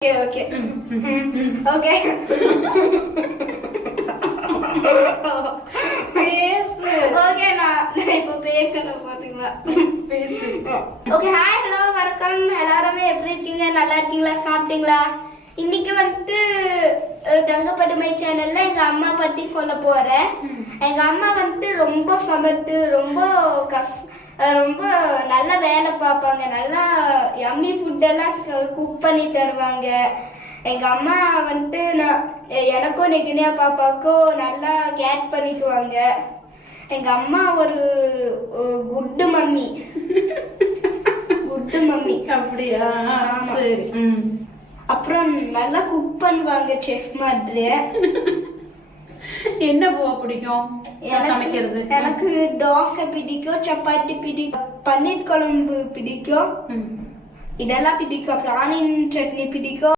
Okay, okay. Okay. பேசு. Okay, நான் இப்போ பேசுறேன் பாத்தீங்களா? பேசு. Okay, hi, hello, வணக்கம். எல்லாரும் எப்படி இருக்கீங்க? நல்லா இருக்கீங்களா? சாப்பிட்டீங்களா? இன்னைக்கு வந்து தங்கப்படுமை சேனல்ல எங்க அம்மா பத்தி சொல்ல போறேன். எங்க அம்மா வந்து ரொம்ப சமத்து, ரொம்ப நல்ல வேலை பார்ப்பாங்க, நல்லா யம்மி ஃபுட்டெல்லாம் குக் பண்ணி தருவாங்க. எங்கள் அம்மா வந்து எனக்கும் நெகினியா பாப்பாவுக்கும் நல்லா கேர் பண்ணிக்குவாங்க. எங்கள் அம்மா ஒரு குட்டு மம்மி. Good mummy. அப்படியா? சரி. அப்புறம் நல்லா குக் பண்ணுவாங்க, செஃப் மாதிரி. என்ன பூவா பிடிக்கும் சமைக்கிறது? எனக்கு தோசை பிடிக்கும், சப்பாத்தி பிடிக்கும், பன்னீர் குழம்பு பிடிக்கும், இதெல்லாம் பிடிக்கும், அப்புறம் ஆனியன் சட்னி பிடிக்கும்.